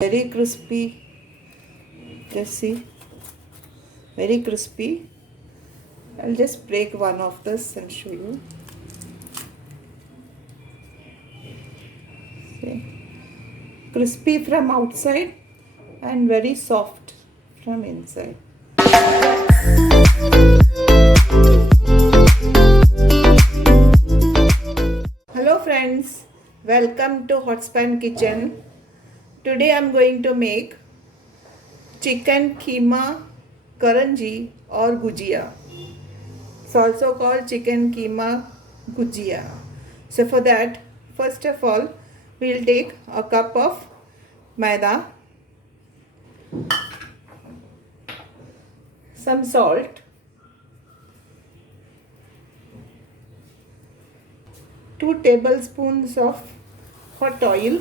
Very crispy. Just see, very crispy. I'll just break one of this and show you. See, crispy from outside and very soft from inside. Hello friends, welcome to Hotspan Kitchen. Today I'm going to make chicken keema karanji or gujiya. It's also called chicken keema gujiya. So for that, first of all, we'll take a cup of maida, some salt, 2 tablespoons of hot oil,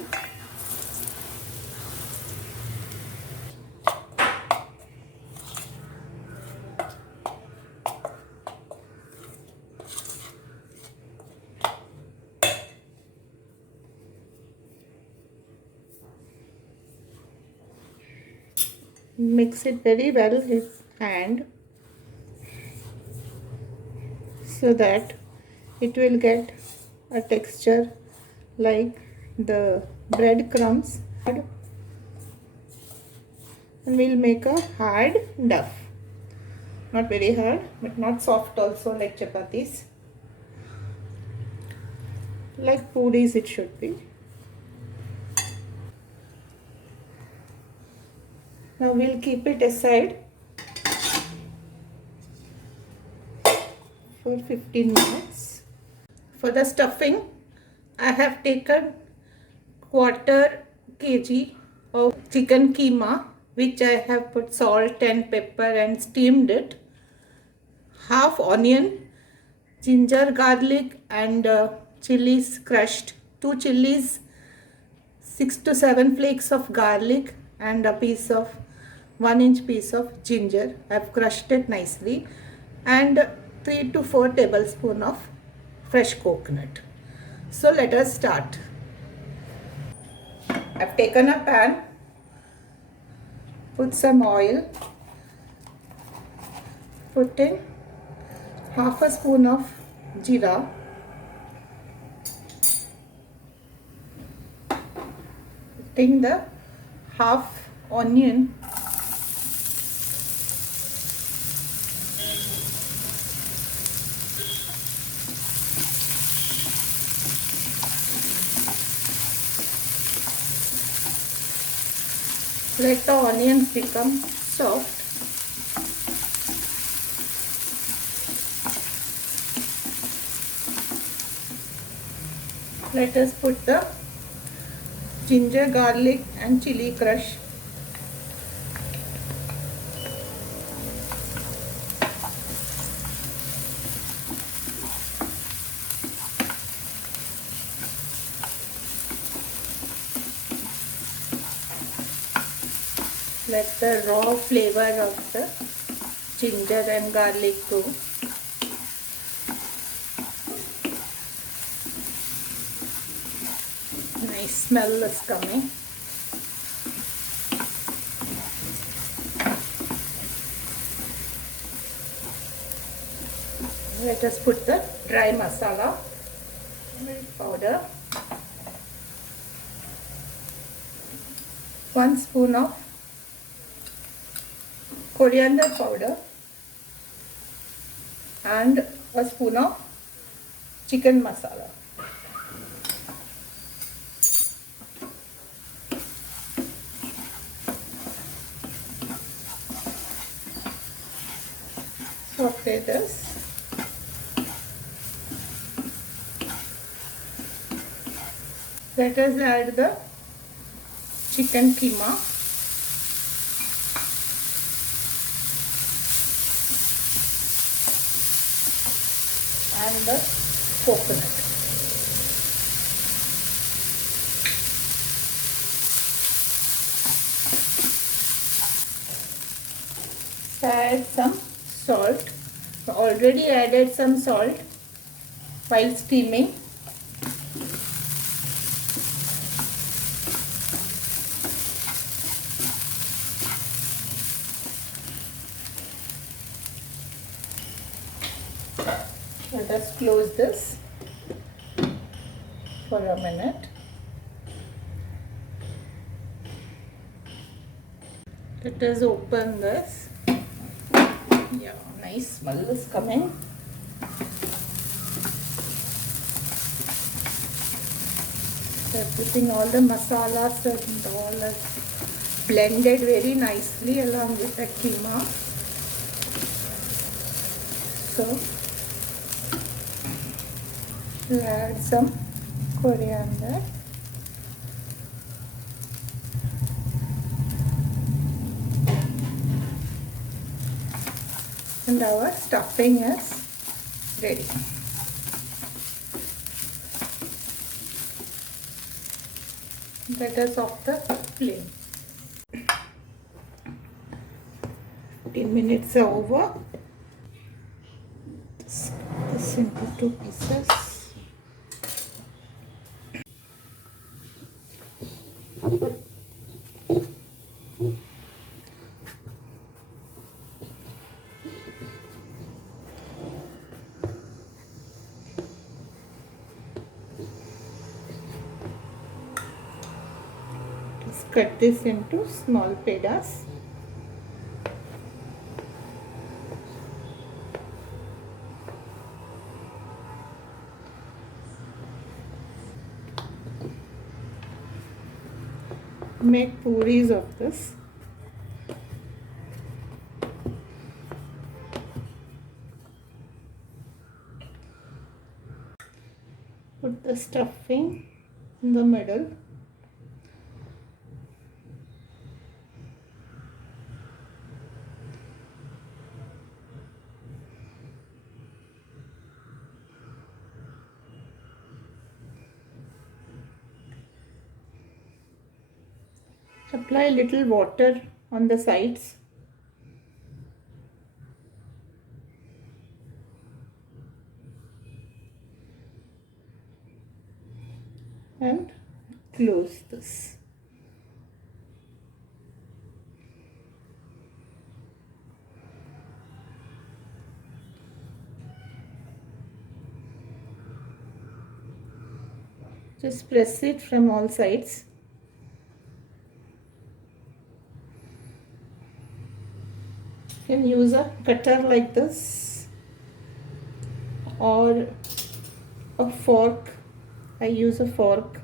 mix it very well with hand so that it will get a texture like the bread crumbs, and we'll make a hard dough, not very hard but not soft also like chapatis, like puris it should be. Now we'll keep it aside for 15 minutes. For the stuffing, I have taken 1/4 kg of chicken keema, which I have put salt and pepper and steamed it. Half onion, ginger, garlic and chillies crushed. 2 chillies, 6 to 7 flakes of garlic and a piece of 1-inch piece of ginger. I have crushed it nicely, and 3 to 4 tablespoons of fresh coconut. So let us start. I have taken a pan, put some oil, put in half a spoon of jeera, putting the half onion, let the onions become soft. Let us put the ginger, garlic and chili crush. Let the raw flavor of the ginger and garlic go. Nice smell is coming. Let us put the dry masala, turmeric powder, 1 spoon of coriander powder and a spoon of chicken masala. Saute this. Let us add the chicken keema. And the coconut. Add some salt. Already added some salt while steaming. Let us close this for a minute. Let us open this. Yeah, nice smell is coming. Everything, all the masalas and all are blended very nicely along with the keema. So we'll add some coriander. And our stuffing is ready. Let us off the flame. 15 minutes are over. Just cut this into 2 pieces. Just cut this into small pedas. Make puris of this. Put the stuffing in the middle. Apply a little water on the sides. And close this. Just press it from all sides. You can use a cutter like this or a fork. I use a fork.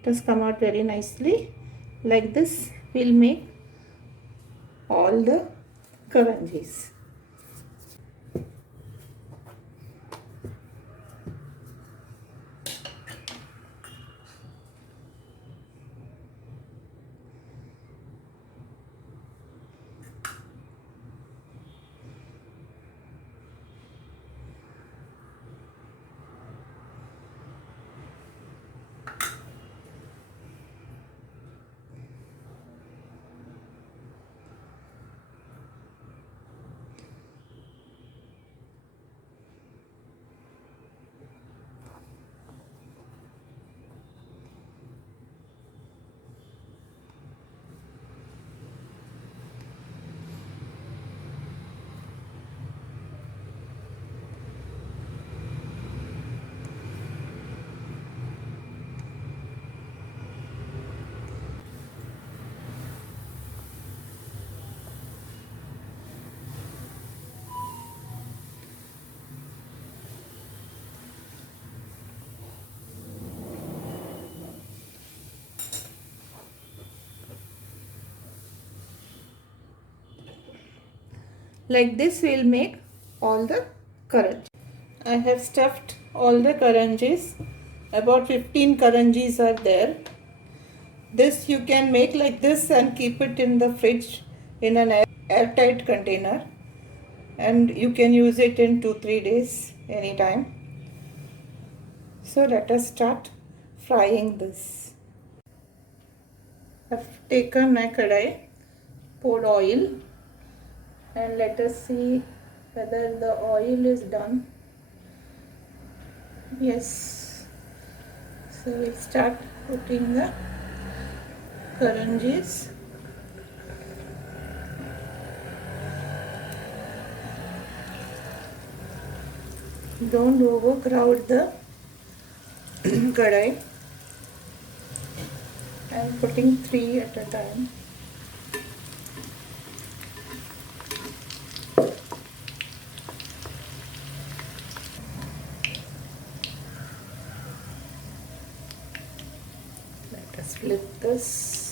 It has come out very nicely. Like this, we'll make all the karanjis. Like this we'll make all the karanji. I have stuffed all the karanjis. About 15 karanjis are there. This you can make like this and keep it in the fridge in an airtight container, and you can use it in 2-3 days anytime. So let us start frying this. I've taken a kadai, poured oil and let us see whether the oil is done. Yes, so we'll start putting the karanjis. Don't overcrowd the kadai. I am putting 3 at a time. Let us flip this.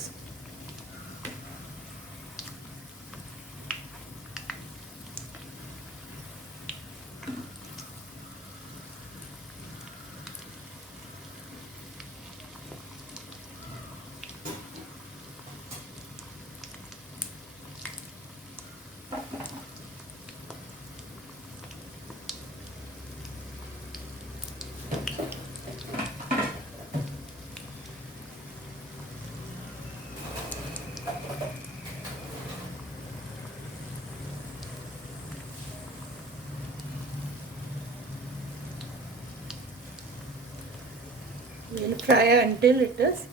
We'll fry until it is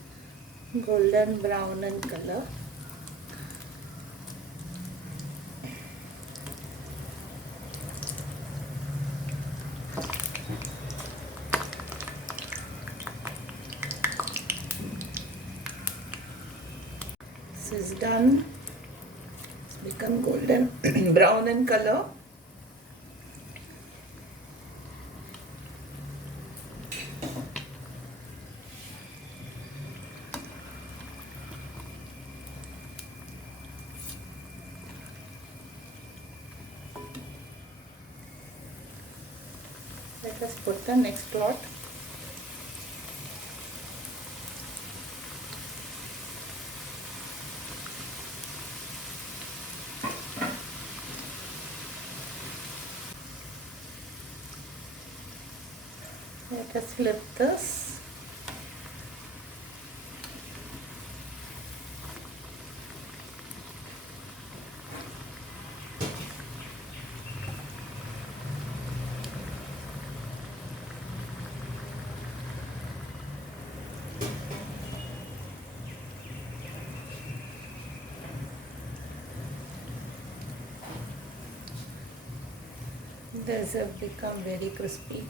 golden brown in color. This is done. It's become golden brown in color. Let us put the next lot. Let us flip this. These have become very crispy.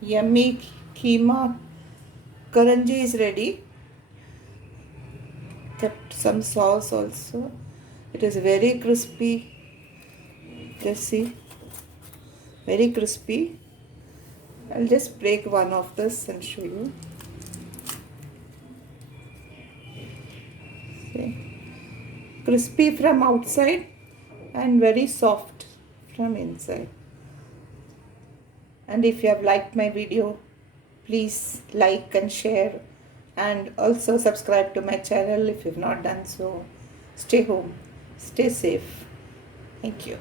Yummy keema karanji is ready. Kept some sauce also. It is very crispy. Just see, very crispy. I'll just break one of this and show you. See, crispy from outside and very soft from inside. And if you have liked my video, please like and share, and also subscribe to my channel if you have not done so. Stay home, stay safe. Thank you.